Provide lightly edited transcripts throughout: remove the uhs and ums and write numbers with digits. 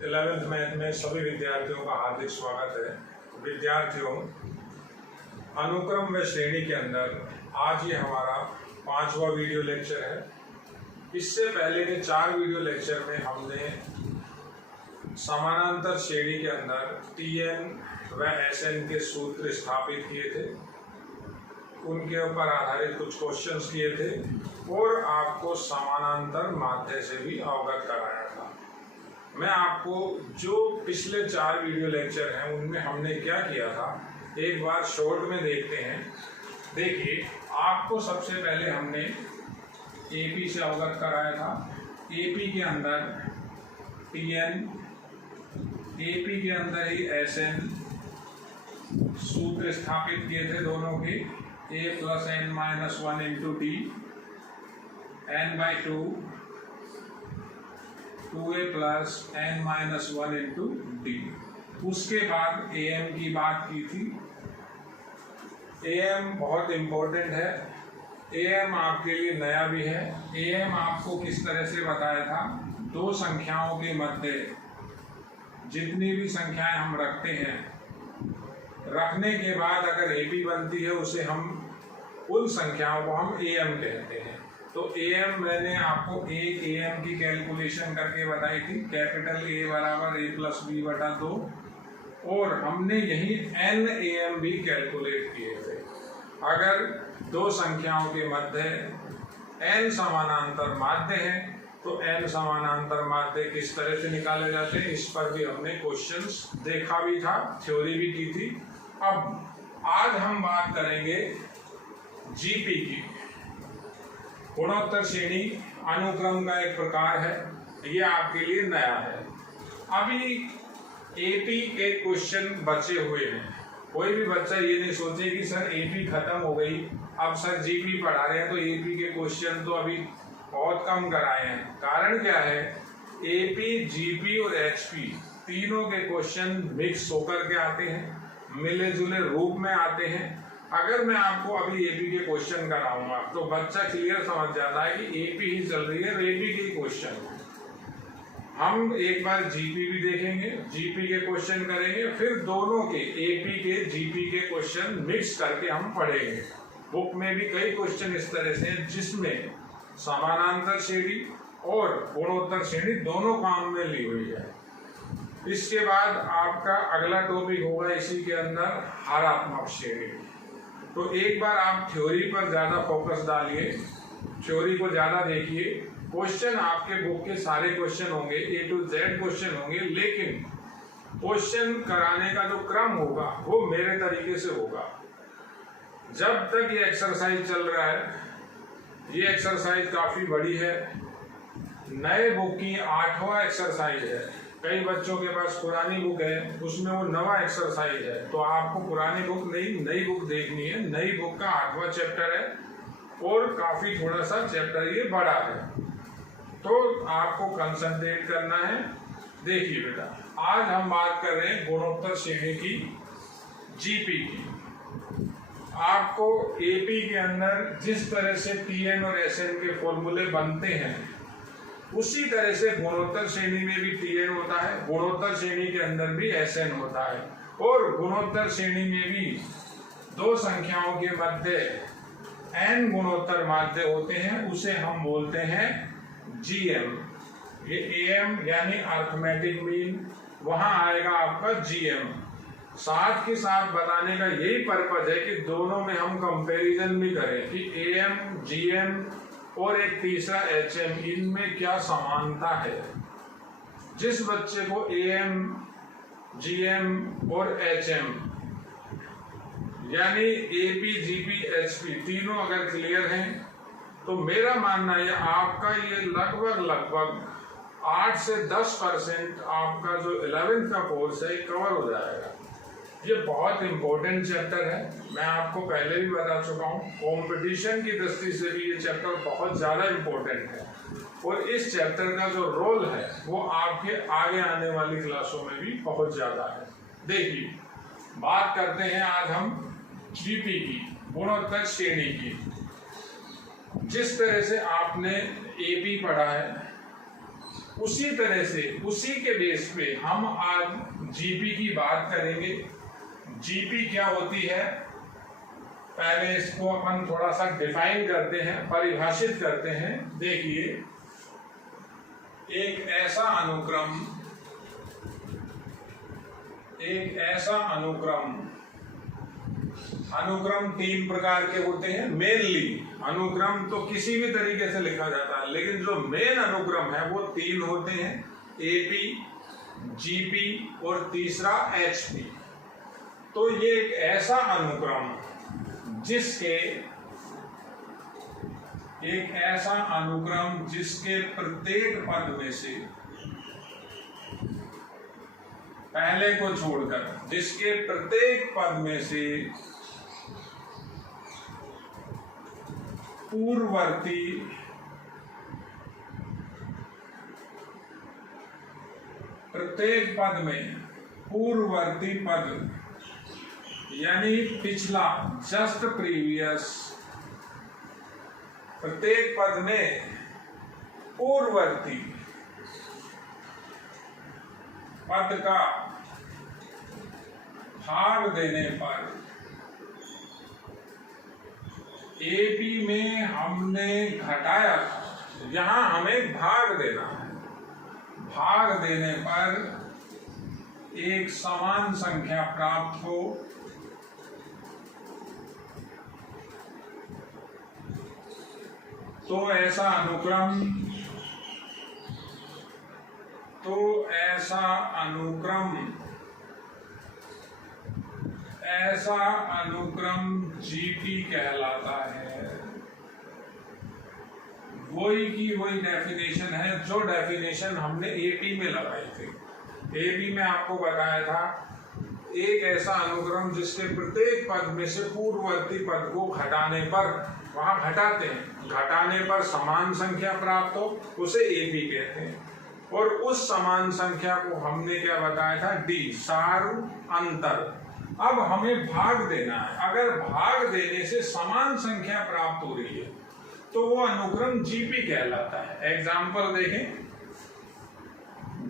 11th math में सभी विद्यार्थियों का हार्दिक स्वागत है। विद्यार्थियों, अनुक्रम व श्रेणी के अंदर आज ये हमारा 5वां वीडियो लेक्चर है। इससे पहले के 4 वीडियो लेक्चर में हमने समानांतर श्रेणी के अंदर TN व SN के सूत्र स्थापित किए थे, उनके ऊपर आधारित कुछ क्वेश्चंस किए थे और आपको समानांतर माध्य से भी अवगत कराया था। मैं आपको जो पिछले 4 वीडियो लेक्चर हैं उनमें हमने क्या किया था एक बार शॉर्ट में देखते हैं। देखिए, आपको सबसे पहले हमने AP से अवगत कराया था। AP के अंदर TN, AP के अंदर ही SN सूत्र स्थापित किए थे दोनों के, a + n - 1 × d n/2 2a + n - 1 × d। उसके बाद AM की बात की थी। AM बहुत इम्पोर्टेंट है। AM आपके लिए नया भी है। AM आपको किस तरह से बताया था, दो संख्याओं के मध्य जितनी भी संख्याएं हम रखते हैं, रखने के बाद अगर AP बनती है उसे हम उन संख्याओं को हम AM कहते हैं। तो AM मैंने आपको एक AM की कैलकुलेशन करके बताई थी, कैपिटल A बराबर A + B/2, और हमने यही NAM भी कैलकुलेट किए थे। अगर दो संख्याओं के मध्य n समानांतर माध्य हैं तो n समानांतर माध्य किस तरह से निकाले जाते हैं, इस पर भी हमने क्वेश्चंस देखा भी था, थ्योरी भी की थी। अब आज हम बात करेंगे GP की। गुणोत्तर श्रेणी अनुक्रम का एक प्रकार है, ये आपके लिए नया है। अभी AP के क्वेश्चन बचे हुए हैं। कोई भी बच्चा ये नहीं सोचे कि सर AP खत्म हो गई, अब सर GP पढ़ा रहे हैं तो AP के क्वेश्चन तो अभी बहुत कम कराए हैं। कारण क्या है, AP, GP और HP तीनों के क्वेश्चन मिक्स होकर के आते हैं, मिले जुले रूप में आते हैं। अगर मैं आपको अभी AP के क्वेश्चन कराऊंगा तो बच्चा क्लियर समझ जाता है कि AP ही चल रही है, AP के क्वेश्चन। हम एक बार GP भी देखेंगे, GP के क्वेश्चन करेंगे, फिर दोनों के AP के GP के क्वेश्चन मिक्स करके हम पढ़ेंगे। बुक में भी कई क्वेश्चन इस तरह से हैं जिसमें समानांतर श्रेणी और गुणोत्तर श्रेणी दोनों काम में ली हुई है। इसके बाद आपका अगला टॉपिक होगा इसी के अंदर हारात्मक श्रेणी। तो एक बार आप थ्योरी पर ज्यादा फोकस डालिए, थ्योरी को ज्यादा देखिए। क्वेश्चन आपके बुक के सारे क्वेश्चन होंगे, A to Z क्वेश्चन होंगे, लेकिन क्वेश्चन कराने का जो क्रम होगा वो मेरे तरीके से होगा। जब तक ये एक्सरसाइज चल रहा है, ये एक्सरसाइज काफी बड़ी है, नए बुक की 8वां एक्सरसाइज है। कई बच्चों के पास पुरानी बुक है, उसमें वो नवा एक्सरसाइज है, तो आपको पुरानी बुक नहीं, नई बुक देखनी है। नई बुक का 8वां चैप्टर है और काफी थोड़ा सा चैप्टर ये बड़ा है, तो आपको कंसंट्रेट करना है। देखिए बेटा, आज हम बात कर रहे हैं गुणोत्तर श्रेणी की, GP की। आपको AP के अंदर जिस तरह से TN और SN के फॉर्मूले बनते हैं, उसी तरह से गुणोत्तर श्रेणी में भी TN होता है, गुणोत्तर श्रेणी के अंदर भी SN होता है, और गुणोत्तर श्रेणी में भी दो संख्याओं के मध्य n गुणोत्तर माध्य होते हैं, उसे हम बोलते हैं GM। ये AM यानी अर्थमेटिक मीन, वहां आएगा आपका GM। साथ के साथ बताने का यही पर्पज है कि दोनों में हम कंपैरिजन भी करें कि AM, GM और एक तीसरा HM, इनमें क्या समानता है। जिस बच्चे को AM, GM और HM यानी AP, GP, HP तीनों अगर क्लियर हैं तो मेरा मानना है आपका ये लगभग 8 से 10% आपका जो 11th का कोर्स है कवर हो जाएगा। ये बहुत इंपॉर्टेंट चैप्टर है, मैं आपको पहले भी बता चुका हूँ। कंपटीशन की दृष्टि से भी ये चैप्टर बहुत ज़्यादा इंपॉर्टेंट है, और इस चैप्टर का जो रोल है वो आपके आगे आने वाली क्लासों में भी बहुत ज़्यादा है। देखिए, बात करते हैं आज हम GP की, गुणोत्तर श्रेणी की। जिस तरह से आपने AP पढ़ा है, उसी तरह से उसी के बेस पे हम आज जीपी की बात करेंगे। जीपी क्या होती है, पहले इसको अपन थोड़ा सा डिफाइन करते हैं, परिभाषित करते हैं। देखिए, एक ऐसा अनुक्रम तीन प्रकार के होते हैं। मेनली अनुक्रम तो किसी भी तरीके से लिखा जाता है, लेकिन जो मेन अनुक्रम है वो तीन होते हैं, एपी, जीपी और तीसरा एचपी। तो ये एक ऐसा अनुक्रम जिसके प्रत्येक पद में से, पहले को छोड़कर, जिसके प्रत्येक पद में से पूर्ववर्ती पद यानी पिछला, जस्ट प्रीवियस, प्रत्येक पद में पूर्ववर्ती पद का भाग देने पर, एपी में हमने घटाया था, यहां हमें भाग देना है। भाग देने पर एक समान संख्या प्राप्त हो, तो ऐसा अनुक्रम जीपी कहलाता है। वही की वही डेफिनेशन है जो डेफिनेशन हमने एपी में लगाई थी। एपी में आपको बताया था, एक ऐसा अनुक्रम जिसके प्रत्येक पद में से पूर्ववर्ती पद को घटाने पर, वहां घटाते हैं, घटाने पर समान संख्या प्राप्त हो, उसे एपी कहते हैं। और उस समान संख्या को हमने क्या बताया था, डी, सार अंतर। अब हमें भाग देना है। अगर भाग देने से समान संख्या प्राप्त हो रही है तो वो अनुक्रम जीपी कहलाता है। एग्जाम्पल देखें,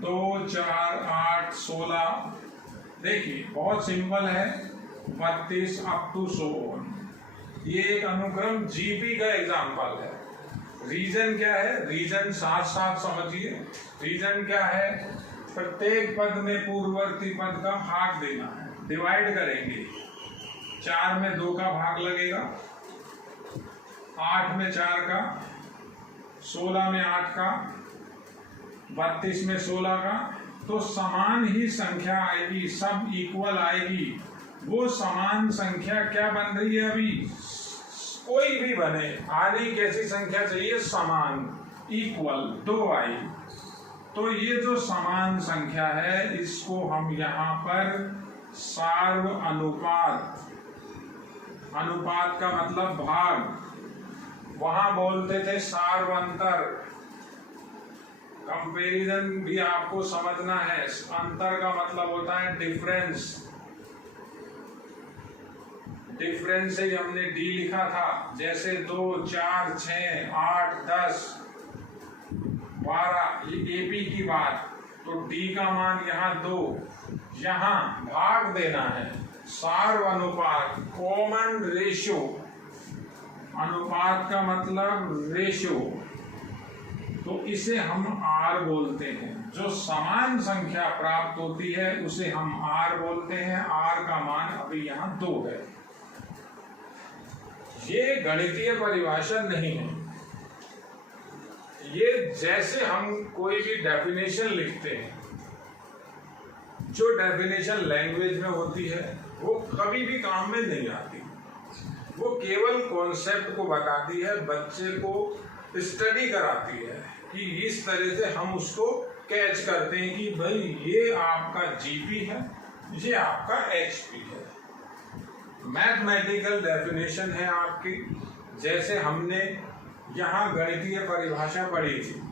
2, 4, 8, 16, देखिए बहुत सिंपल है, 32 अप टू 100। ये एक अनुक्रम जीपी का एग्जाम्पल है। रीजन क्या है, रीजन साथ साथ समझिए। रीजन क्या है, प्रत्येक पद में पूर्ववर्ती पद का भाग देना है। डिवाइड करेंगे, 4 में 2 का भाग लगेगा, 8 में 4 का, 16 में 8 का, 32 में 16 का, तो समान ही संख्या आएगी, सब इक्वल आएगी। वो समान संख्या क्या बन रही है, अभी कोई भी बने, आनी कैसी संख्या चाहिए, समान, इक्वल, 2 आई। तो ये जो समान संख्या है, इसको हम यहाँ पर सार्व अनुपात, अनुपात का मतलब भाग, वहां बोलते थे सार्वंतर। कंपैरिजन भी आपको समझना है, अंतर का मतलब होता है डिफरेंस। डिफरेंस से हमने डी लिखा था, जैसे 2, 4, 6, 8, 10, 12, ये एपी की बात, तो डी का मान यहाँ 2, यहाँ भाग देना है, सार्व अनुपात, कॉमन रेशियो। अनुपात का मतलब रेशियो, तो इसे हम आर बोलते हैं। जो समान संख्या प्राप्त होती है उसे हम आर बोलते हैं। आर का मान अभी यहाँ 2 है। ये गणितीय परिभाषा नहीं है, ये जैसे हम कोई भी डेफिनेशन लिखते हैं, जो डेफिनेशन लैंग्वेज में होती है वो कभी भी काम में नहीं आती। वो केवल कॉन्सेप्ट को बताती है, बच्चे को स्टडी कराती है कि इस तरह से हम उसको कैच करते हैं कि भाई ये आपका जीपी है, ये आपका एचपी है। मैथमेटिकल डेफिनेशन है आपकी, जैसे हमने यहाँ गणितीय परिभाषा पढ़ी थी।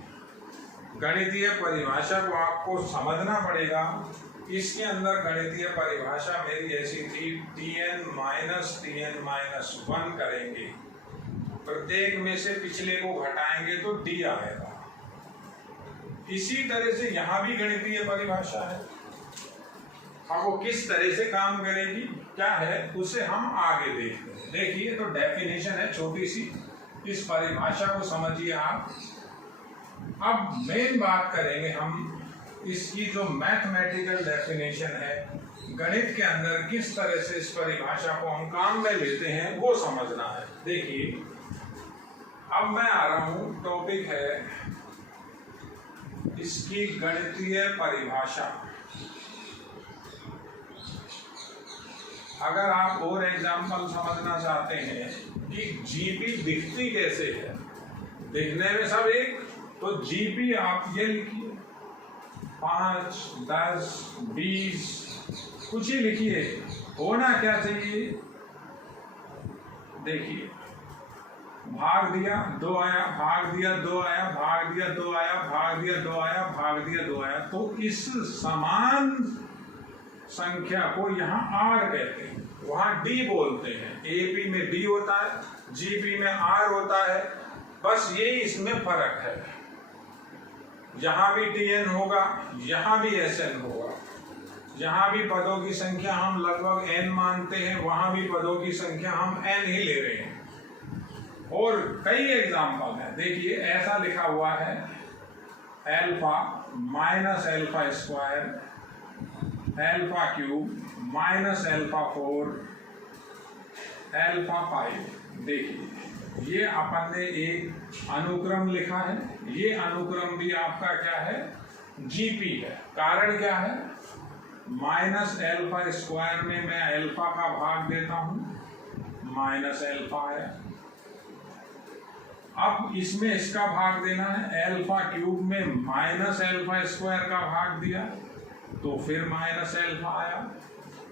गणितीय परिभाषा को आपको समझना पड़ेगा। इसके अंदर गणितीय परिभाषा मेरी ऐसी थी, tn माइनस tn माइनस 1 करेंगे, प्रत्येक में से पिछले को घटाएंगे तो d आएगा। इसी तरह से यहाँ भी गणितीय परिभाषा है। अब वो किस तरह से काम करेगी, क्या है, उसे हम आगे देखते हैं। देखिए, तो डेफिनेशन है छोटी सी, इस परिभाषा को समझिए आप। अब मेन बात करेंगे हम इसकी जो मैथमेटिकल डेफिनेशन है, गणित के अंदर किस तरह से इस परिभाषा को हम काम में लेते हैं वो समझना है। देखिए, अब मैं आ रहा हूं, टॉपिक है इसकी गणितीय परिभाषा। अगर आप और एग्जाम्पल समझना चाहते हैं कि जीपी दिखती कैसे है, दिखने में सब एक, तो जीपी आप ये लिखिए 5, 10, 20 कुछ ही लिखिए, होना क्या चाहिए। देखिए, भाग दिया 2 आया, भाग दिया 2 आया, भाग दिया 2 आया, भाग दिया 2 आया, भाग दिया 2 आया, तो इस समान संख्या को यहाँ आर कहते हैं, वहां डी बोलते हैं। एपी में डी होता है, जीपी में आर होता है, बस यही इसमें फर्क है। यहां भी टीएन होगा, यहां भी एसएन होगा। जहां भी पदों की संख्या हम लगभग एन मानते हैं, वहां भी पदों की संख्या हम एन ही ले रहे हैं। और कई एग्जाम्पल है। देखिए, ऐसा लिखा हुआ है alpha minus alpha square, alpha cube minus alpha 4, alpha 5। देखिए, ये अपन ने एक अनुक्रम लिखा है, ये अनुक्रम भी आपका क्या है, जीपी है। कारण क्या है, माइनस एल्फा स्क्वायर में मैं एल्फा का भाग देता हूं, माइनस एल्फा है। अब इसमें इसका भाग देना है, एल्फा क्यूब में माइनस एल्फा स्क्वायर का भाग दिया तो फिर माइनस एल्फा आया।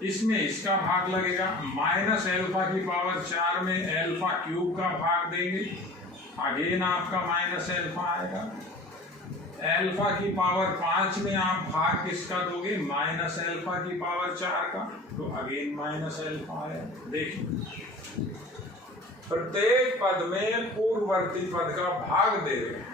इसमें इसका भाग लगेगा, माइनस एल्फा की पावर 4 में एल्फा क्यूब का भाग देंगे, अगेन आपका माइनस एल्फा आएगा। एल्फा की पावर 5 में आप भाग किसका दोगे, माइनस एल्फा की पावर 4 का, तो अगेन माइनस एल्फा आएगा। देखिए, प्रत्येक पद में पूर्ववर्ती पद का भाग दे रहे हैं,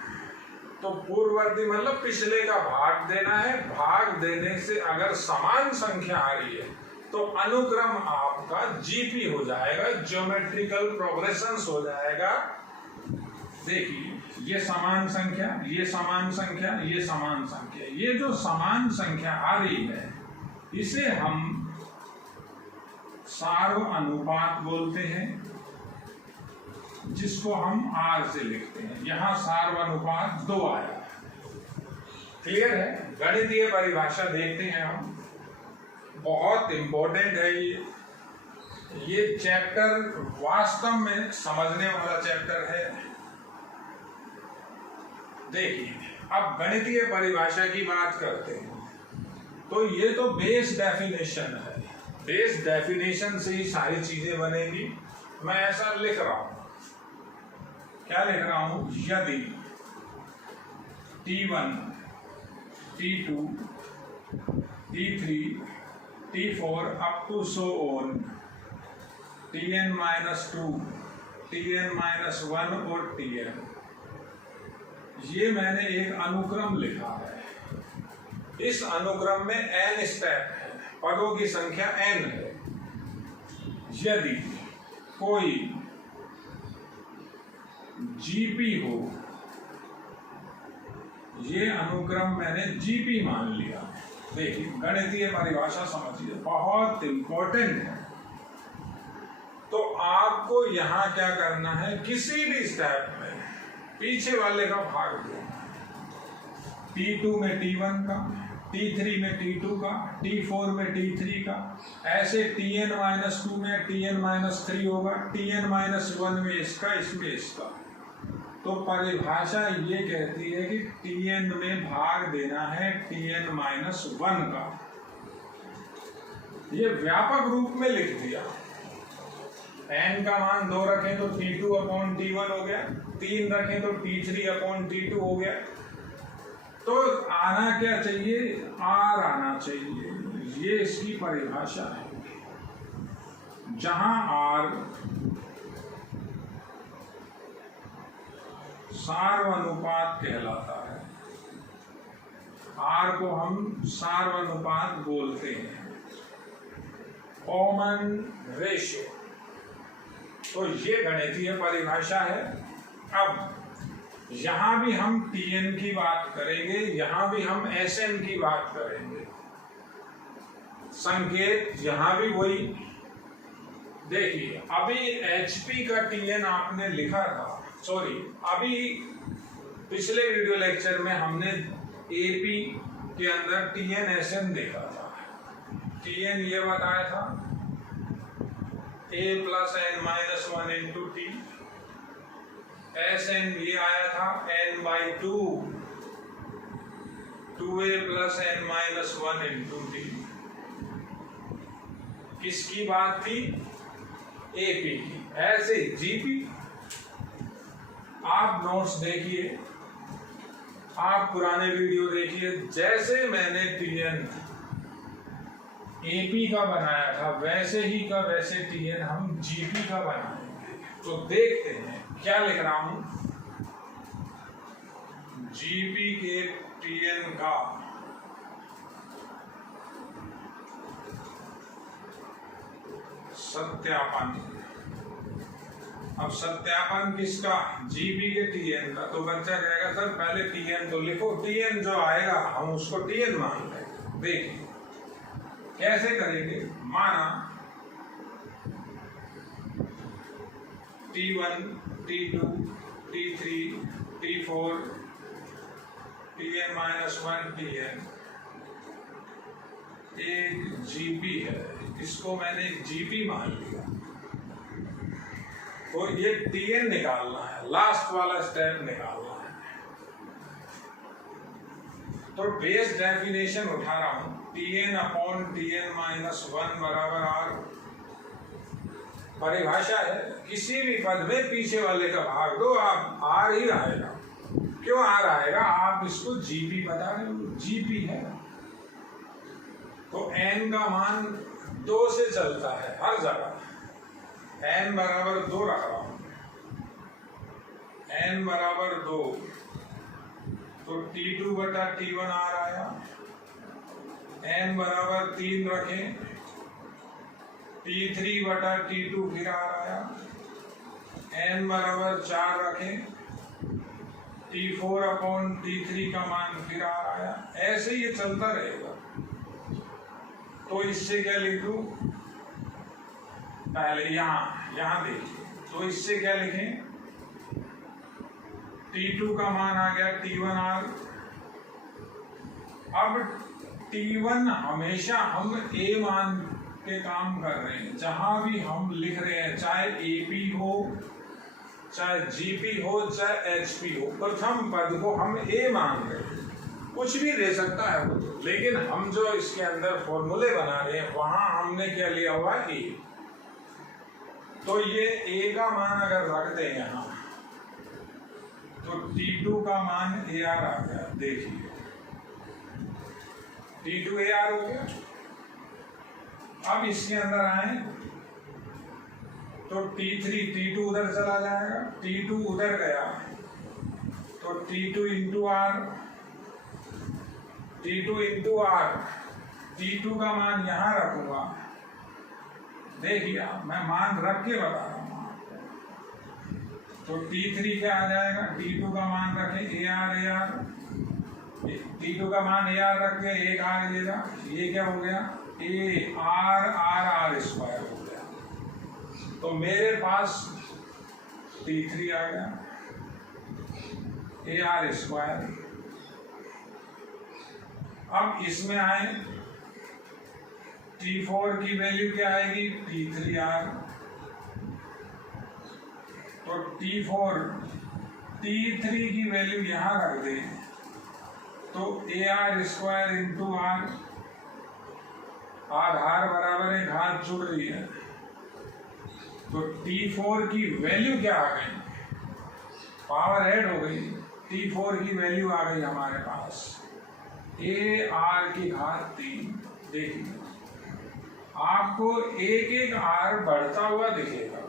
तो पूर्ववर्ती मतलब पिछले का भाग देना है। भाग देने से अगर समान संख्या आ रही है तो अनुक्रम आपका जीपी हो जाएगा, ज्योमेट्रिकल प्रोग्रेशंस हो जाएगा। देखिए, ये समान संख्या, ये समान संख्या, ये समान संख्या, ये जो समान संख्या आ रही है इसे हम सार्व अनुपात बोलते हैं, जिसको हम आर से लिखते हैं। यहां सार्वनुपात 2 आया। क्लियर है? गणितीय परिभाषा देखते हैं हम, बहुत इंपॉर्टेंट है ये चैप्टर वास्तव में समझने वाला चैप्टर है। देखिए, अब गणितीय परिभाषा की बात करते हैं, तो ये तो बेस डेफिनेशन है, बेस डेफिनेशन से ही सारी चीजें बनेगी। मैं ऐसा लिख रहा हूं, क्या लिख रहा हूं, यदि T1, T2, T3, T4 up to so on, Tn-2, Tn-1 और Tn, ये मैंने एक अनुक्रम लिखा है। इस अनुक्रम में n स्टेप है, पदों की संख्या n है। यदि कोई जीपी हो, ये अनुक्रम मैंने जीपी मान लिया। देखिए, गणितीय परिभाषा समझिए, बहुत इंपॉर्टेंट है। तो आपको यहां क्या करना है, किसी भी स्टेप में पीछे वाले का भाग देना है। T2 में T1 का, T3 में T2 का, T4 में T3 का, ऐसे Tn-2 में Tn-3 होगा, Tn-1 में इसका, इसमें इसका। तो परिभाषा ये कहती है कि Tn में भाग देना है Tn-1 का। ये व्यापक रूप में लिख दिया। n का मान 2 रखें तो T2/T1 हो गया, 3 रखें तो T3/T2 हो गया। तो आना क्या चाहिए, R आना चाहिए। ये इसकी परिभाषा है, जहां R सार्वनुपात कहलाता है। आर को हम सार्वनुपात बोलते हैं, कॉमन रेशियो। तो ये गणितीय परिभाषा है। अब यहां भी हम Tn की बात करेंगे, यहां भी हम Sn की बात करेंगे। संकेत यहां भी वही। देखिए अभी HP का Tn आपने लिखा था, सॉरी अभी पिछले वीडियो लेक्चर में हमने AP के अंदर Tn Sn देखा था। Tn ये बताया था a plus n minus 1 into T, Sn ये आया था n by 2, 2a plus n minus 1 into T. किसकी बात थी? AP की। ऐसे GP आप नोट्स देखिए, आप पुराने वीडियो देखिए, जैसे मैंने Tn AP का बनाया था वैसे ही का वैसे Tn हम GP का बनाएंगे। तो देखते हैं क्या लिख रहा हूं। GP के Tn का सत्यापन। अब सत्यापन किसका? GP के Tn का। तो बच्चा कहेगा सर पहले Tn तो लिखो, Tn जो आएगा हम उसको Tn मान लेंगे। देखिए कैसे करेंगे। माना T1, T2, T3, T4, Tn minus 1 Tn एक GP है, इसको मैंने GP मान लिया। और ये Tn निकालना है, लास्ट वाला स्टेप निकालना है। तो बेस डेफिनेशन उठा रहा हूं, Tn अपॉन Tn माइनस 1 बराबर R। परिभाषा है किसी भी पद में पीछे वाले का भाग दो, आप R ही आएगा। क्यों R आएगा? आप इसको GP बता रहे हो, GP है। तो n का मान 2 से चलता है हर जगह, n बराबर 2 रख रहा हूं, n बराबर 2। तो T2 बटा T1 R आया, n बराबर 3 रखें, T3 बटा T2 फिर R आया, n बराबर 4 रखें, T4 अपॉन T3 का मान फिर R आया। ऐसे ये चलता रहेगा। तो इससे क्या लिखूं? पहले यहां देखिए, तो इससे क्या लिखें? T2 का मान आ गया T1 R। अब T1 हमेशा हम A मान के काम कर रहे हैं। जहां भी हम लिख रहे हैं, चाहे AP हो, चाहे GP हो, चाहे HP हो, प्रथम पद को हम A मान रहे हैं। कुछ भी दे सकता है वो, लेकिन हम जो इसके अंदर फॉर्मूले बना रहे हैं वहां हमने क्या लिया हुआ है? A। तो ये A का मान अगर रख दें यहां, तो T2 का मान AR आ गया। देखिए T2 AR हो गया। अब इसके अंदर आए तो T2 उधर चला जाएगा, T2 उधर गया तो T2 into R, T2 into R, T2 का मान यहां रखूंगा। देखिए मैं मान रख के बता रहा हूं आपको। तो T3 क्या आ जाएगा? T2 का मान रखें AR, T2 का मान AR रख के एक R लेगा। ये क्या हो गया? AR स्क्वायर हो गया। तो मेरे पास T3 आ गया, AR स्क्वायर। अब इसमें आए, T4 की वैल्यू क्या आएगी? T3R। तो T3 की वैल्यू यहां रख दें, तो AR स्क्वायर इंटू R, आधार बराबर है, घात जुड़ रही है। तो T4 की वैल्यू क्या आ गई? पावर ऐड हो गई। T4 की वैल्यू आ गई हमारे पास AR की घात 3। देखिए आपको एक एक R बढ़ता हुआ दिखेगा।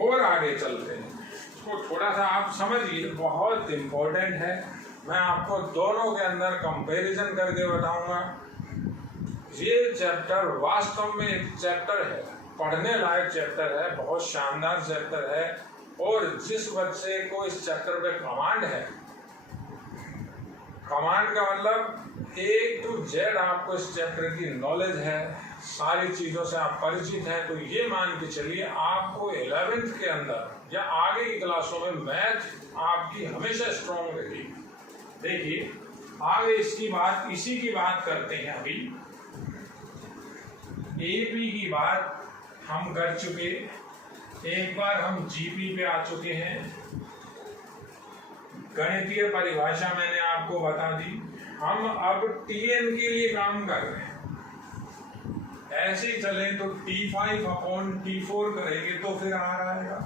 और आगे चलते हैं, इसको थोड़ा सा आप समझिए, बहुत इंपॉर्टेंट है। मैं आपको दोनों के अंदर कंपैरिजन करके बताऊंगा। ये चैप्टर वास्तव में एक चैप्टर है, पढ़ने लायक चैप्टर है, बहुत शानदार चैप्टर है। और जिस बच्चे को इस चैप्टर पे कमांड है, कमांड का मतलब A to Z आपको इस चैप्टर की नॉलेज है, सारी चीज़ों से आप परिचित हैं, तो ये मान के चलिए आपको 11th के अंदर या आगे की क्लासों में मैथ आपकी हमेशा स्ट्रॉन्ग रहेगी। देखिए आगे इसी की बात करते हैं। अभी AP की बात हम कर चुके, एक बार हम GP पे आ चुके हैं। गणितीय परिभाषा मैंने आपको बता दी। हम अब TN के लिए काम कर रहे हैं। ऐसे ही चले तो T5/T4 करेंगे तो फिर R आएगा।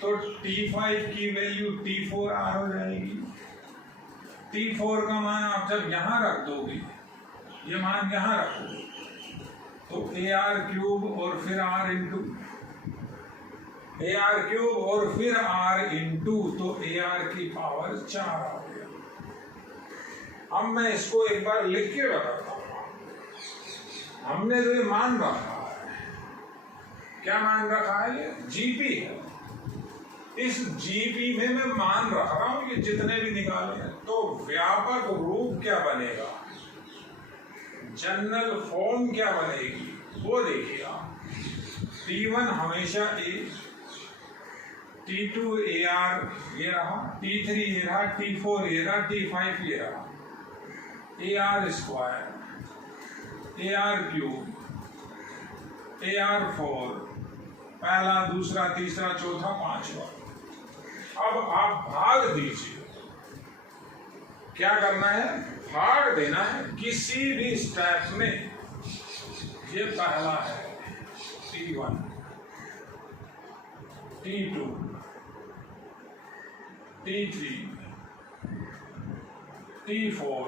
तो T5 की वैल्यू T4R हो जाएगी। T4 का मान आप जब यहां रख दोगे, ये मान यहां रखोगे, तो AR³ और फिर R इंटू AR³ और फिर R इंटू, तो AR की पावर 4 आ गया। अब मैं इसको एक बार लिख के बताता हूँ। हमने जो ये मान रखा है, क्या मान रखा है? ये GP है। इस GP में मैं मान रख रहा हूं कि जितने भी निकाले हैं, तो व्यापक रूप क्या बनेगा, जनरल फॉर्म क्या बनेगी, वो देखिएगा। T1 हमेशा A, T2 AR ये रहा, T3 ये रहा, T4 ये रहा, T5 ये रहा। AR², AR³, AR4, पहला, दूसरा, तीसरा, चौथा, पांचवा। अब आप भाग दीजिए। क्या करना है? भाग देना है किसी भी स्टेप में। ये पहला है T1, T2, T3, T4,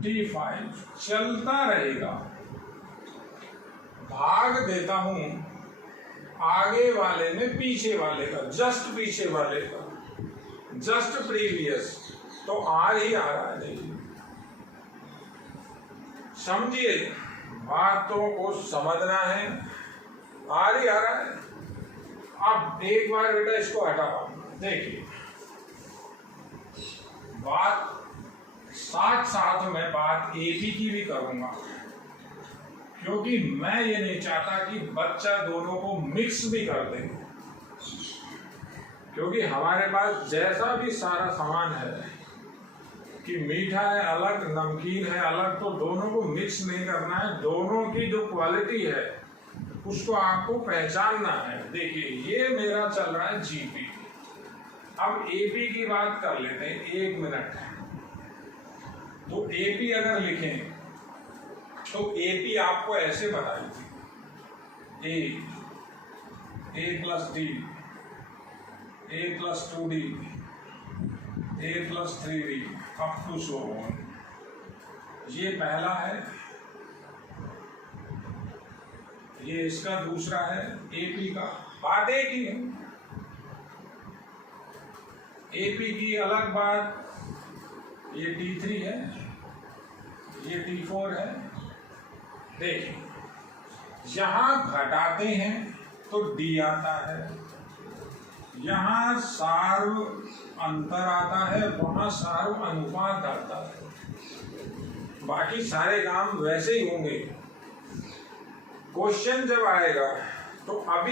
T5 चलता रहेगा। भाग देता हूं आगे वाले में पीछे वाले का, जस्ट पीछे वाले का, जस्ट प्रीवियस, तो R ही आ रहा है। देखिए, समझिए, बातों को समझना है। R ही आ रहा है। अब एक बार बेटा इसको हटाओ। देखिए, बात साथ में बात AP की भी करूंगा, क्योंकि मैं ये नहीं चाहता कि बच्चा दोनों को मिक्स भी कर दे। क्योंकि हमारे पास जैसा भी सारा सामान है कि मीठा है अलग, नमकीन है अलग, तो दोनों को मिक्स नहीं करना है। दोनों की जो क्वालिटी है उसको आपको पहचानना है। देखिए, ये मेरा चल रहा है GP। अब AP की बात कर लेते हैं, 1 मिनट। तो AP अगर लिखें तो AP आपको ऐसे बताई थी, A + D, A + 2D, A + 3D, up to so on. ये पहला है, ये इसका दूसरा है AP का। बात एक ही है। AP की अलग बात, ये T3 है, ये T4 है। देखिए, यहां घटाते हैं तो D आता है, यहां सार्व अंतर आता है, वहां सार्व अनुपात आता है। बाकी सारे काम वैसे ही होंगे। क्वेश्चन जब आएगा तो अब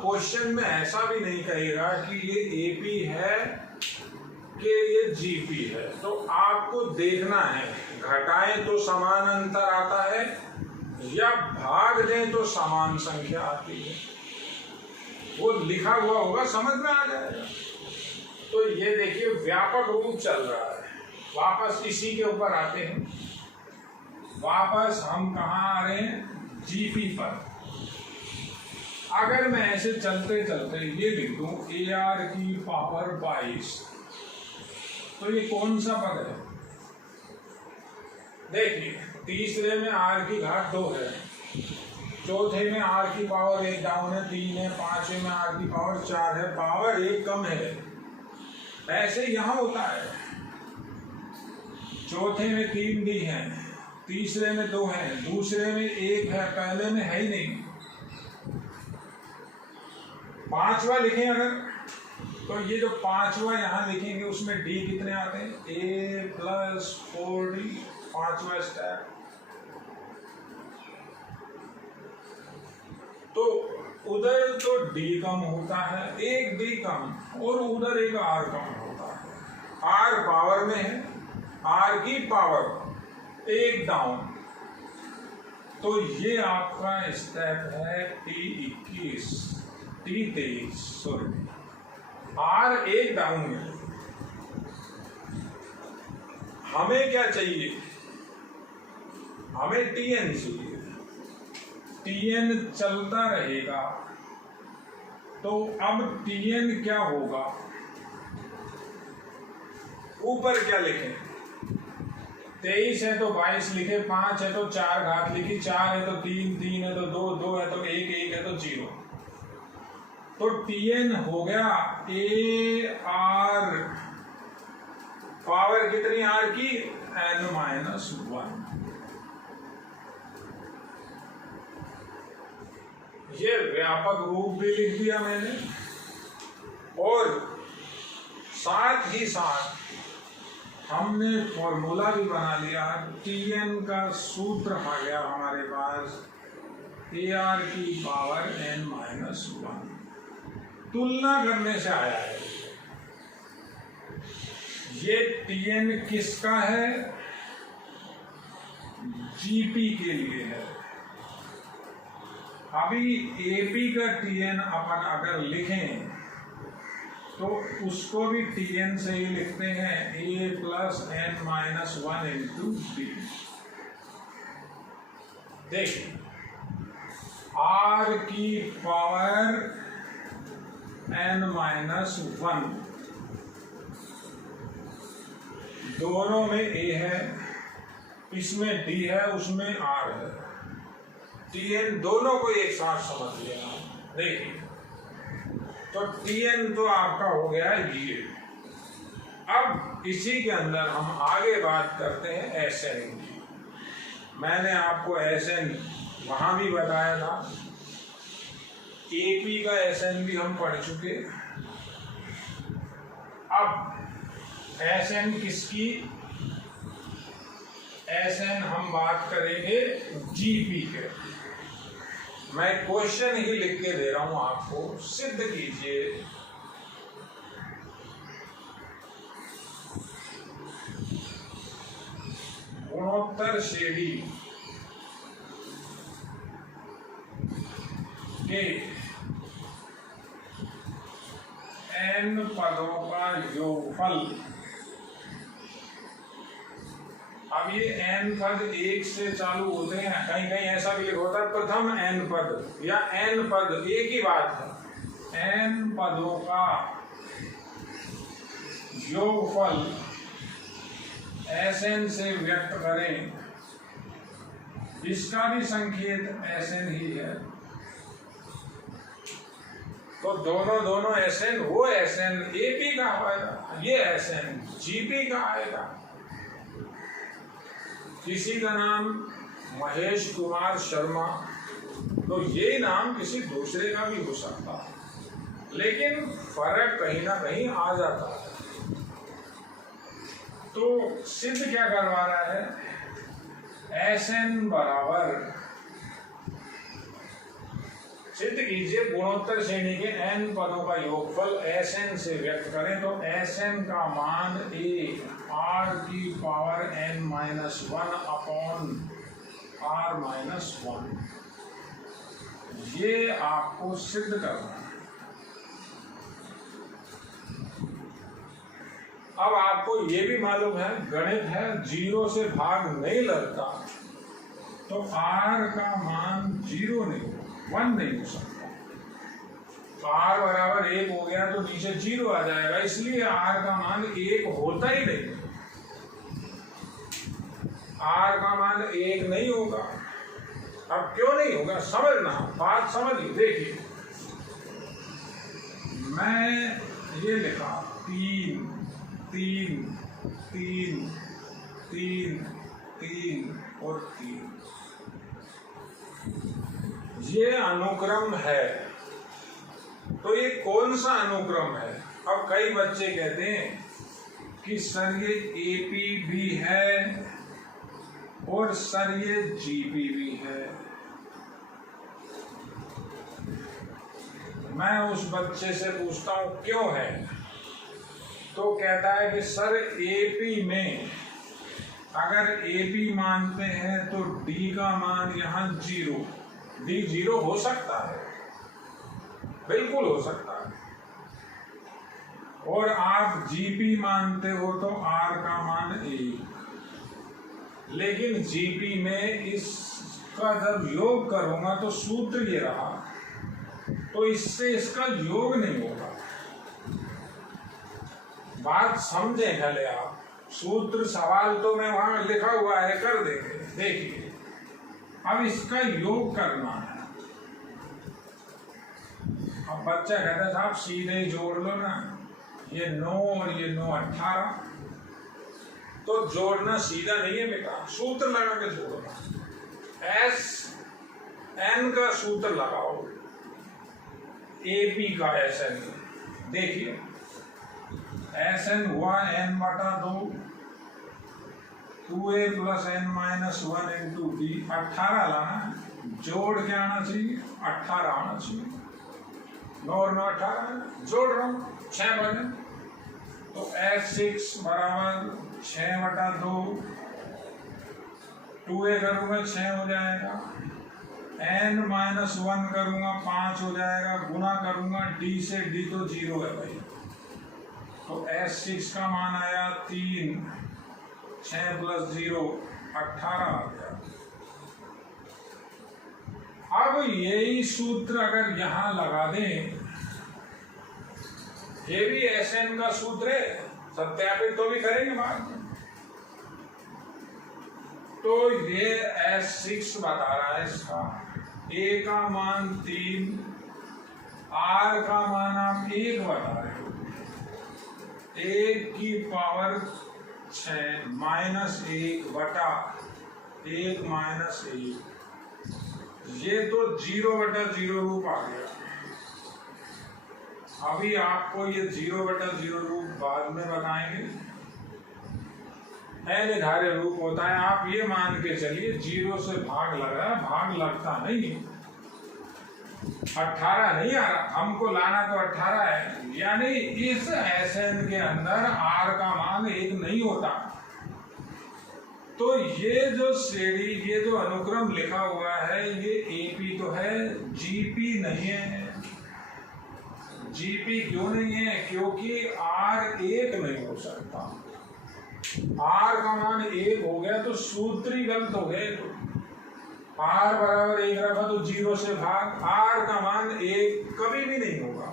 क्वेश्चन में ऐसा भी नहीं कहेगा कि ये AP है कि ये GP है। तो आपको देखना है, घटाएं तो समान अंतर आता है या भाग दें तो समान संख्या आती है। वो लिखा हुआ होगा, समझ में आ जाएगा। तो ये देखिए, व्यापक रूप चल रहा है। वापस इसी के ऊपर आते हैं। वापस हम कहाँ आ रहे हैं? GP पर। अगर मैं ऐसे चलते चलते ये लिख दूं AR की पावर 22, तो ये कौन सा पद है? देखिए, तीसरे में R की घात 2 है, चौथे में r की पावर 1 डाउन है, 3 है, पांचवें में r की पावर 4 है, पावर 1 कम है। ऐसे यहां होता है, चौथे में 3 डी है, तीसरे में 2 है, दूसरे में 1 है, पहले में है ही नहीं। पांचवा लिखें अगर, तो ये जो पांचवा यहां लिखेंगे उसमें डी कितने आते हैं, a + 4d, पांचवा स्टेप। तो उधर तो डी कम होता है, एक डी कम, और उधर एक आर कम होता है। आर पावर में है, आर की पावर 1 डाउन। तो ये आपका स्टेप है T21, T23, sorry, are 1 down में। हमें क्या चाहिए, हमें Tn चाहिए। Tn चलता रहेगा, तो अब Tn क्या होगा, ऊपर क्या लिखें, 23 है तो 22 लिखे, 5 है तो 4 घात लिखी, 4 है तो 3, 3 है तो 2, 2 है तो 1, 1 है तो 0। तो Tn हो गया AR, पावर कितनी R की, n-1। ये व्यापक रूप भी लिख दिया मैंने, और साथ ही साथ हमने फॉर्मूला भी बना लिया। Tn का सूत्र आ गया हमारे पास, AR की पावर n-1। तुलना करने से आया है ये। Tn किसका है, Gp के लिए है। अभी AP का Tn अपन अगर लिखें तो उसको भी Tn से ही लिखते हैं, A + n-1 × B। देखिए, R की पावर n-1, दोनों में A है, इसमें D है, उसमें R है। Tn दोनों को एक साथ समझ लेना। देखिए, तो Tn तो आपका हो गया ये। अब इसी के अंदर हम आगे बात करते हैं Sn की। मैंने आपको Sn वहां भी बताया था, AP का Sn भी हम पढ़ चुके। अब Sn किसकी, Sn हम बात करेंगे Gp के। मैं क्वेश्चन ही लिख के दे रहा हूं आपको, सिद्ध कीजिए। गुणोत्तर श्रेणी के n पदों का योगफल। अब ये n पद 1 से चालू होते हैं, कहीं कहीं ऐसा भी होता है प्रथम n पद या n पद, एक ही बात है। n पदों का योगफल Sn से व्यक्त करें, इसका भी संकेत Sn ही है। तो दोनों Sn, वो Sn AP का आएगा, ये Sn Gp का आएगा। किसी का नाम महेश कुमार शर्मा, तो ये नाम किसी दूसरे का भी हो सकता है, लेकिन फर्क कहीं ना कहीं आ जाता है। तो सिद्ध क्या करवा रहा है, Sn बराबर, सिद्ध कीजिए गुणोत्तर श्रेणी के n पदों का योगफल Sn से व्यक्त करें, तो Sn का मान R की पावर n-1 अपॉन R-1, ये आपको सिद्ध करना है। अब आपको ये भी मालूम है, गणित है, 0 से भाग नहीं लगता, तो R का मान 0 नहीं, 1 नहीं हो सकता। तो R बराबर 1 हो गया तो नीचे 0 आ जाएगा, इसलिए R का मान 1 होता ही नहीं। R का मान 1 नहीं होगा, अब क्यों नहीं होगा, समझना, बात समझिए। देखिए मैं ये लिखा 3 3 3 3 3 और 3, ये अनुक्रम है। तो ये कौन सा अनुक्रम है? अब कई बच्चे कहते हैं कि सर ये एपी भी है और सर ये जीपी भी है। मैं उस बच्चे से पूछता हूं क्यों है, तो कहता है कि सर एपी में अगर एपी मानते हैं तो डी का मान यहाँ 0, डी 0 हो सकता है, बिल्कुल हो सकता है। और आप जीपी मानते हो तो आर का मान 1, लेकिन जीपी में इसका जब योग करूंगा तो सूत्र ये रहा, तो इससे इसका योग नहीं होगा। बात समझे पहले आप, सूत्र सवाल तो मैं वहां लिखा हुआ है, कर देंगे। देखिए अब इसका योग करना है। अब बच्चा कहता है साहब सीधे जोड़ लो ना, ये 9 और ये 9 18। तो जोड़ना सीधा नहीं है बेटा, सूत्र लगा के जोड़ना। एस एन का सूत्र लगाओ, एपी का एस एन। देखिए एस एन हुआ n बटा 2, 2a plus n minus 1 into D. 18 लाना, जोड़ के आना चाहिए, 18 आना चाहिए। 9 और 9 18, जोड़ रहा हूँ 6 बने, तो S6 बराबर 6 बटा 2, 2a करूँगा 6 हो जाएगा, n माइनस 1 करूँगा 5 हो जाएगा, गुना करूँगा d से, d तो 0 है भाई, तो S6 का मान आया 3, 6 प्लस 0 18 आ गया। अब यही सूत्र अगर यहां लगा दें, ये भी एसएन का सूत्र है, सत्यापित तो भी करेंगे बाद में। तो ये S6 बता रहा है इसका, A का मान 3, R का मान आप 1 बता रहे हो, 1 की पावर 6 माइनस 1 बटा 1 माइनस 1, ये तो 0 बटा 0 रूप आ गया। अभी आपको ये 0 बटा 0 रूप बाद में बताएंगे। अनिर्धार्य रूप होता है, आप ये मान के चलिए 0 से भाग लग रहा है, भाग लगता नहीं, 18 नहीं आ रहा, हमको लाना तो 18 है, यानी इस एसएन के अंदर आर का मान 1 नहीं होता। तो ये जो श्रेणी, ये जो अनुक्रम लिखा हुआ है, ये एपी तो है, जीपी नहीं है। जीपी क्यों नहीं है? क्योंकि आर 1 नहीं हो सकता। आर का मान 1 हो गया तो सूत्र ही गलत हो गए। तो आर बराबर 1 रखा तो 0 से भाग, आर का मान 1 कभी भी नहीं होगा।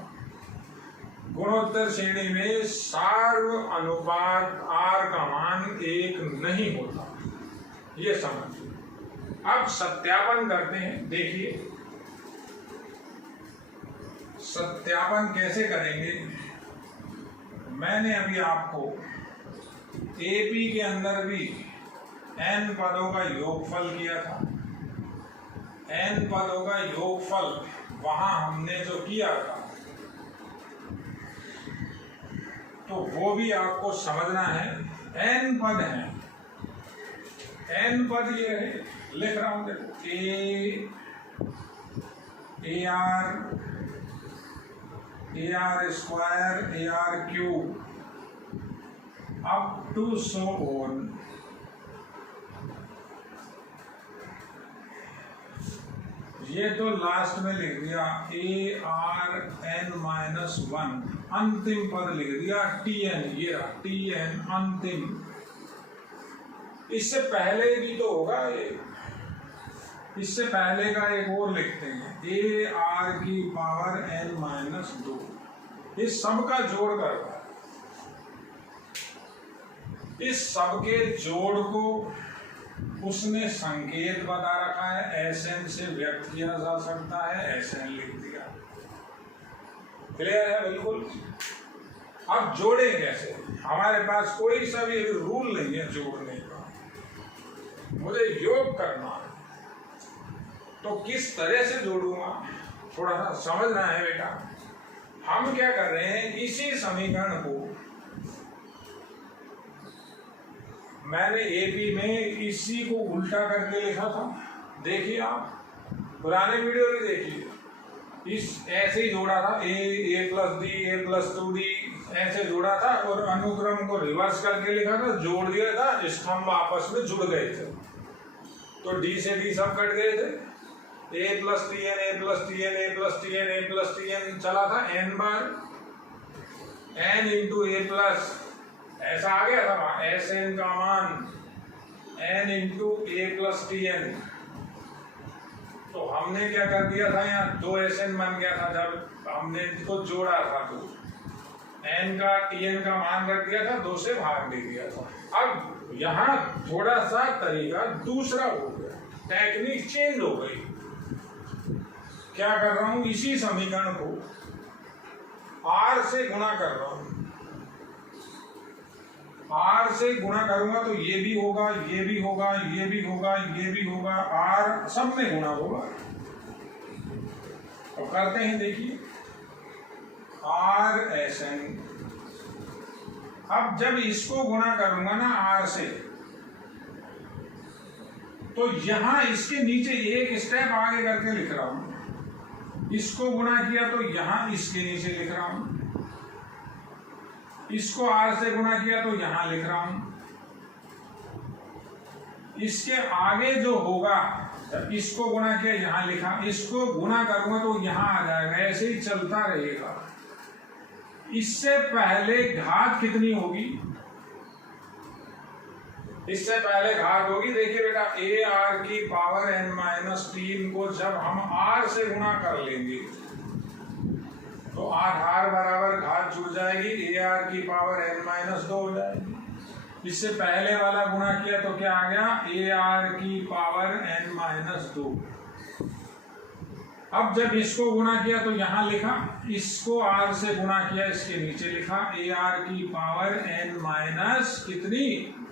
गुणोत्तर श्रेणी में सार्व अनुपात आर का मान 1 नहीं होता, ये समझिए। अब सत्यापन करते हैं। देखिए सत्यापन कैसे करेंगे, मैंने अभी आपको एपी के अंदर भी n पदों का योगफल किया था। n पदों का योगफल वहां हमने जो किया था, तो वो भी आपको समझना है। n पद है, n पद ये है, लिख रहा हूं देखो, AR square, AR cube up to so on. ये तो लास्ट में लिख दिया ARN माइनस 1, अंतिम पद लिख दिया TN, ये रहा TN अंतिम। इससे पहले भी तो होगा ये, इससे पहले का एक और लिखते हैं AR की पावर n माइनस 2, इस सब का जोड़ करवा, इस सब के जोड़ को उसने संकेत बता रखा है, Sn से व्यक्त किया जा सकता है, Sn लिख दिया। क्लियर है बिल्कुल। अब जोड़े कैसे? हमारे पास कोई सा भी रूल नहीं है जोड़ने का, मुझे योग करना है तो किस तरह से जोड़ूंगा, थोड़ा सा समझना है बेटा। हम क्या कर रहे हैं, इसी समीकरण को मैंने एपी में इसी को उल्टा करके लिखा था, देखिए आप पुराने वीडियो में देखिए, इस ऐसे ही जोड़ा था, ए प्लस डी, ए प्लस 2d ऐसे जोड़ा था और अनुक्रम को रिवर्स करके लिखा था, जोड़ दिया था, स्तंभ आपस में जुड़ गए थे तो डी से डी सब कट गए थे, ए प्लस टी एन, ए प्लस टी एन, ए प्लस टी एन, ए प्लस टी एन चला था एन बार, एन इंटू ए प्लस ऐसा आ गया था वहां, एस एन का मान एन इंटू ए प्लस टी एन। तो हमने क्या कर दिया था, यहाँ 2Sn बन गया था जब हमने इसको जोड़ा था, तो n का Tn का मान रख दिया था, 2 से भाग दे दिया था। अब यहाँ थोड़ा सा तरीका दूसरा हो गया, टेक्निक चेंज हो गई। क्या कर रहा हूं, इसी समीकरण को r से गुणा कर रहा हूं, r से गुणा करूंगा तो ये भी होगा, ये भी होगा, ये भी होगा, ये भी होगा, r सब में गुणा होगा। तो करते हैं, देखिए RSn। अब जब इसको गुणा करूंगा ना r से, तो यहां इसके नीचे एक स्टेप आगे करके लिख रहा हूं, इसको गुणा किया तो यहां इसके नीचे लिख रहा हूं, इसको r से गुणा किया तो यहां लिख रहा हूं, इसके आगे जो होगा, इसको गुणा किया यहां लिखा, इसको गुणा करूंगा तो यहां आ जाएगा, ऐसे ही चलता रहेगा। इससे पहले घात कितनी होगी, इससे पहले घात होगी, देखिए बेटा ar की पावर n-3 को जब हम r से गुणा कर लेंगे तो आधार बराबर घात जुड़ जाएगी, ar की पावर n-2 हो जाएगी। इससे पहले वाला गुणा किया तो क्या आ गया, ar की पावर n-2। अब जब इसको गुणा किया तो यहां लिखा, इसको r से गुणा किया इसके नीचे लिखा, ar की पावर n- कितनी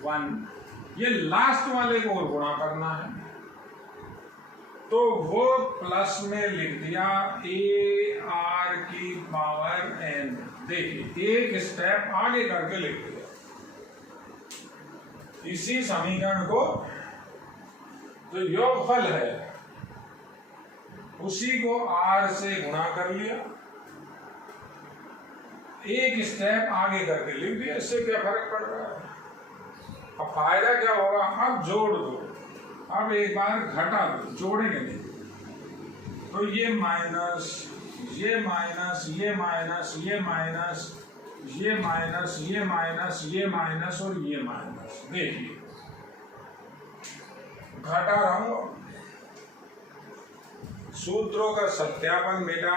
1। ये लास्ट वाले को और गुणा करना है तो वो प्लस में लिख दिया ar की पावर n। देखिए एक स्टेप आगे करके लिख दिया, इसी समीकरण को जो योगफल है उसी को r से गुणा कर लिया, एक स्टेप आगे करके लिख दिया। इससे क्या फर्क पड़ रहा है, अब फायदा क्या होगा, अब जोड़ दो, अब एक बार घटा दो, जोड़ेंगे नहीं तो ये माइनस, ये माइनस, ये माइनस, ये माइनस, ये माइनस, ये माइनस, ये माइनस और ये माइनस। देखिए घटा रहा हूं, सूत्रों का सत्यापन बेटा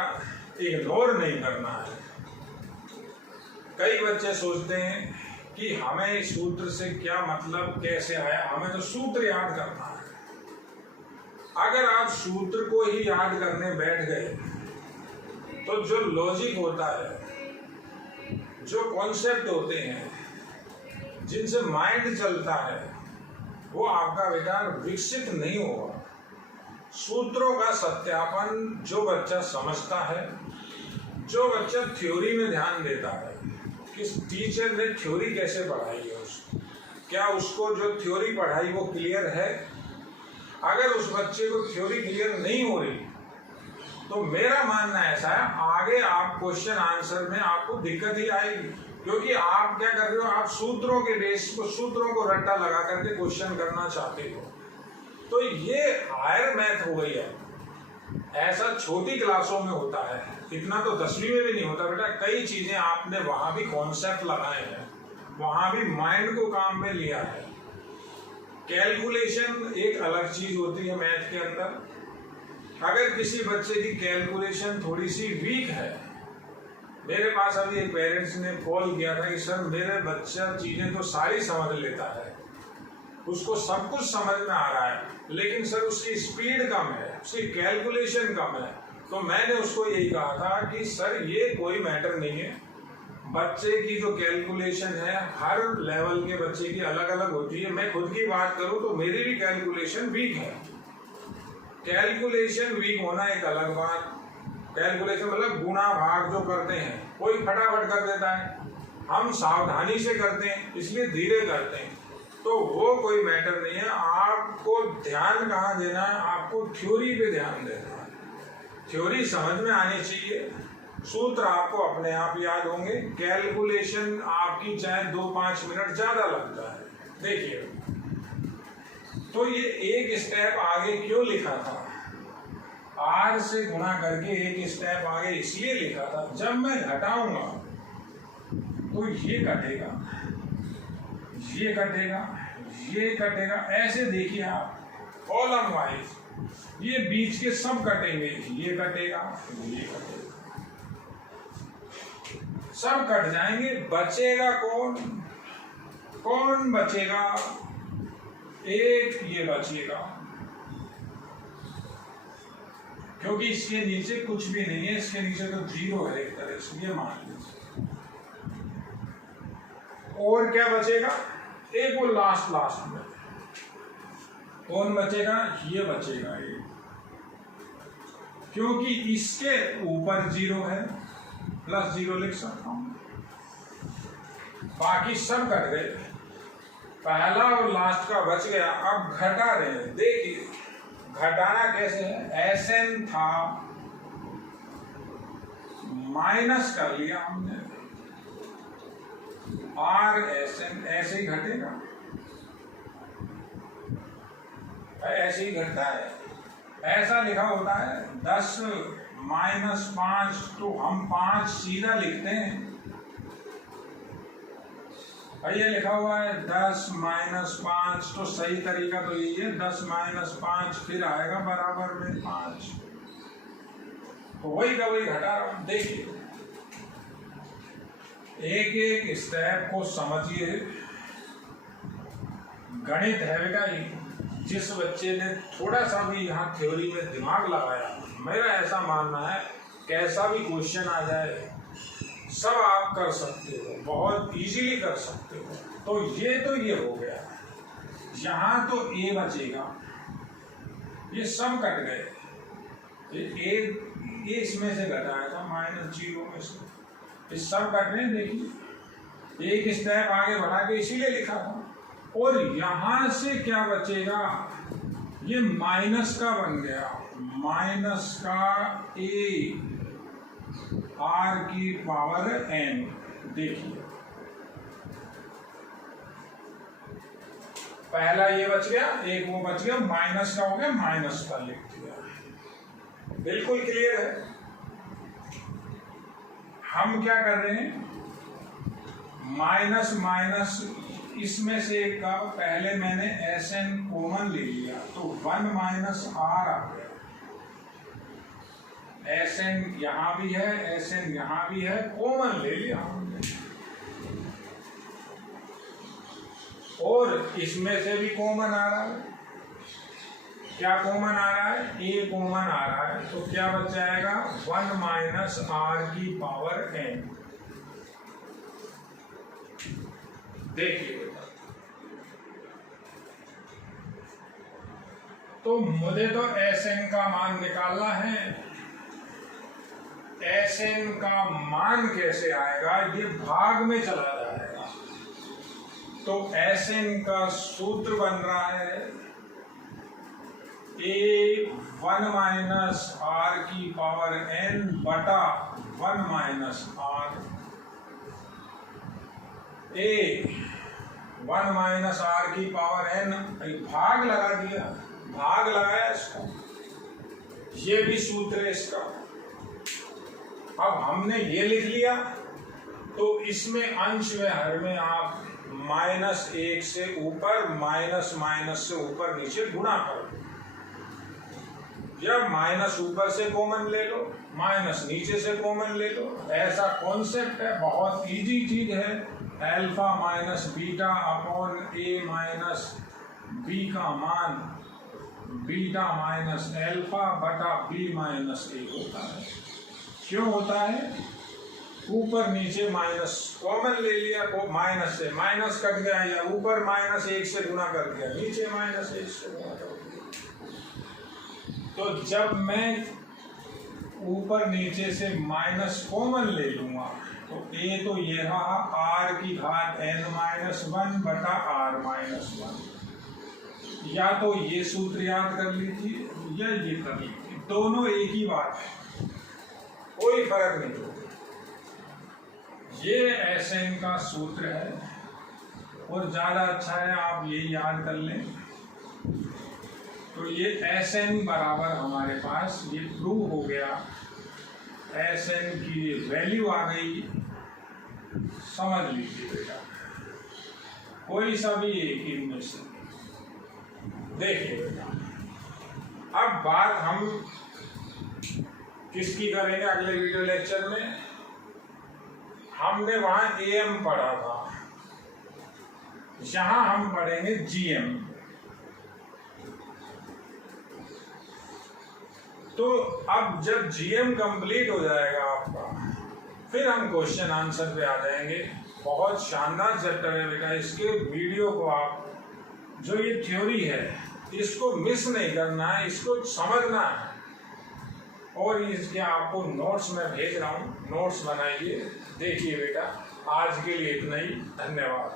इग्नोर नहीं करना है। कई बच्चे सोचते हैं कि हमें सूत्र से क्या मतलब, कैसे आया, हमें तो सूत्र याद करना है। अगर आप सूत्र को ही याद करने बैठ गए तो जो लॉजिक होता है, जो कॉन्सेप्ट होते हैं, जिनसे माइंड चलता है, वो आपका बेटा विकसित नहीं होगा। सूत्रों का सत्यापन जो बच्चा समझता है, जो बच्चा थ्योरी में ध्यान देता है, किस टीचर ने थ्योरी कैसे पढ़ाई है, उसको क्या उसको जो थ्योरी पढ़ाई वो क्लियर है। अगर उस बच्चे को थ्योरी क्लियर नहीं हो रही तो मेरा मानना ऐसा है, आगे आप क्वेश्चन आंसर में आपको दिक्कत ही आएगी, क्योंकि आप क्या कर रहे हो, आप सूत्रों के बेस को, सूत्रों को रट्टा लगा करके क्वेश्चन करना चाहते हो। तो ये हायर मैथ हो गई है, ऐसा छोटी क्लासों में होता है, इतना तो 10वीं में भी नहीं होता बेटा। कई चीजें आपने वहां भी कॉन्सेप्ट लगाए हैं, वहां भी माइंड को काम में लिया है। कैलकुलेशन एक अलग चीज होती है मैथ के अंदर। अगर किसी बच्चे की कैलकुलेशन थोड़ी सी वीक है, मेरे पास अभी एक पेरेंट्स ने कॉल किया था कि सर मेरे बच्चा चीजें तो सारी समझ लेता है उसको सब कुछ समझ में आ रहा है, लेकिन सर उसकी स्पीड कम है, उसकी कैलकुलेशन कम है। तो मैंने उसको यही कहा था कि सर ये कोई मैटर नहीं है, बच्चे की जो कैलकुलेशन है हर लेवल के बच्चे की अलग अलग होती है। मैं खुद की बात करूं तो मेरी भी कैलकुलेशन वीक है। कैलकुलेशन वीक होना एक अलग बात, कैलकुलेशन मतलब गुणा भाग जो करते हैं कोई फटाफट कर देता है, हम सावधानी से करते हैं इसलिए धीरे करते हैं, तो वो कोई मैटर नहीं है। आपको ध्यान कहाँ देना है, आपको थ्योरी पे ध्यान देना है, थ्योरी समझ में आनी चाहिए, सूत्र आपको अपने आप याद होंगे। कैलकुलेशन आपकी चाहे 2-5 मिनट ज्यादा लगता है। देखिए तो ये एक स्टेप आगे क्यों लिखा था, आर से गुणा करके एक स्टेप आगे इसलिए लिखा था, जब मैं घटाऊंगा तो ये कटेगा, ये कटेगा, ये कटेगा, ऐसे देखिए आप कॉलम वाइज, ये बीच के सब कटेंगे, ये कटेगा, ये कटेगा, सब कट जाएंगे। बचेगा कौन, कौन बचेगा, एक ये बचेगा, क्योंकि इसके नीचे कुछ भी नहीं है, इसके नीचे तो 0 है एक तरह से, ये मान लीजिए। और क्या बचेगा, एक वो लास्ट में कौन बचेगा, ये बचेगा ये, क्योंकि इसके ऊपर 0 है, +0 लिख सकता हूं, बाकी सब कट गए, पहला और लास्ट का बच गया। अब घटा रहे हैं, देखिए घटाना कैसे है, Sn था माइनस कर लिया हमने, Rsn ऐसे ही घटेगा, ऐसे ही घटता है, ऐसा लिखा होता है 10 - 5, तो हम 5 सीधा लिखते हैं, ये लिखा हुआ है 10 - 5, तो सही तरीका तो यही है 10 - 5 फिर आएगा बराबर में 5, तो वही का वही घटा रहा हूं। देखिए एक एक स्टेप को समझिए, गणित है बेटा, जिस बच्चे ने थोड़ा सा भी यहाँ थ्योरी में दिमाग लगाया, मेरा ऐसा मानना है कैसा भी क्वेश्चन आ जाए सब आप कर सकते हो, बहुत इजीली कर सकते हो। तो ये हो गया, यहाँ तो ए बचेगा, ये सब कट गए, ये इसमें से घटाया था -0 में से, ये सब कट रहे, देखिए एक स्टेप आगे बढ़ा के इसीलिए लिखा था। और यहां से क्या बचेगा, ये माइनस का बन गया, माइनस का a r⁴n, देखिए पहला ये बच गया, एक वो बच गया, माइनस का हो गया, माइनस का लिख दिया, बिल्कुल क्लियर है। हम क्या कर रहे हैं, माइनस माइनस इसमें से का पहले मैंने Sn कॉमन ले लिया, तो 1 - r आ गया, Sn यहां भी है, Sn यहां भी है, कॉमन ले लिया हमने, और इसमें से भी कॉमन आ रहा है, क्या कॉमन आ रहा है, a कॉमन आ रहा है, तो क्या बच जाएगा 1 - r⁴n। देखिए तो मुझे तो Sn का मान निकालना है, Sn का मान कैसे आएगा, ये भाग में चला जाएगा, तो Sn का सूत्र बन रहा है a 1 - r⁴n बटा 1 - r, a 1 - r⁴n, भाग लगा दिया, भाग लगाया इसका, ये भी सूत्र है इसका। अब हमने ये लिख लिया, तो इसमें अंश में हर में आप -1 से ऊपर माइनस से ऊपर नीचे गुणा करो, जब माइनस ऊपर से कॉमन ले लो, माइनस नीचे से कॉमन ले लो, ऐसा कॉन्सेप्ट है, बहुत इजी चीज है। α - β/a बी का मान बीटा माइनस एल्फा बटा बी माइनस ए होता है। क्यों होता है? ऊपर नीचे माइनस कॉमन ले लिया, माइनस से माइनस कट गया, या ऊपर माइनस 1 से गुणा कर दिया, नीचे माइनस 1 से गुणा कर दिया। तो जब मैं ऊपर नीचे से माइनस कॉमन ले लूंगा तो ए तो ये रहा आर की घात n-1 बटा आर माइनस 1। या तो ये सूत्र याद कर लीजिए या ये कर लीजिए, दोनों एक ही बात है, कोई फर्क नहीं होगा। ये Sn का सूत्र है और ज्यादा अच्छा है आप ये याद कर लें। तो ये Sn बराबर हमारे पास ये प्रूव हो गया, Sn की वैल्यू आ गई, समझ लीजिए बेटा, कोई सा भी एक इनमें से। देखिए बेटा, अब बात हम किसकी करेंगे अगले वीडियो लेक्चर में। हमने वहां am पढ़ा था, यहां हम पढ़ेंगे gm। तो अब जब gm कंप्लीट हो जाएगा आपका, फिर हम क्वेश्चन आंसर पे आ जाएंगे। बहुत शानदार चैप्टर है बेटा, इसके वीडियो को आप, जो ये थ्योरी है इसको मिस नहीं करना है, इसको समझना है। और इसके आपको नोट्स मैं भेज रहा हूँ, नोट्स बनाइए। देखिए बेटा, आज के लिए इतना ही, धन्यवाद।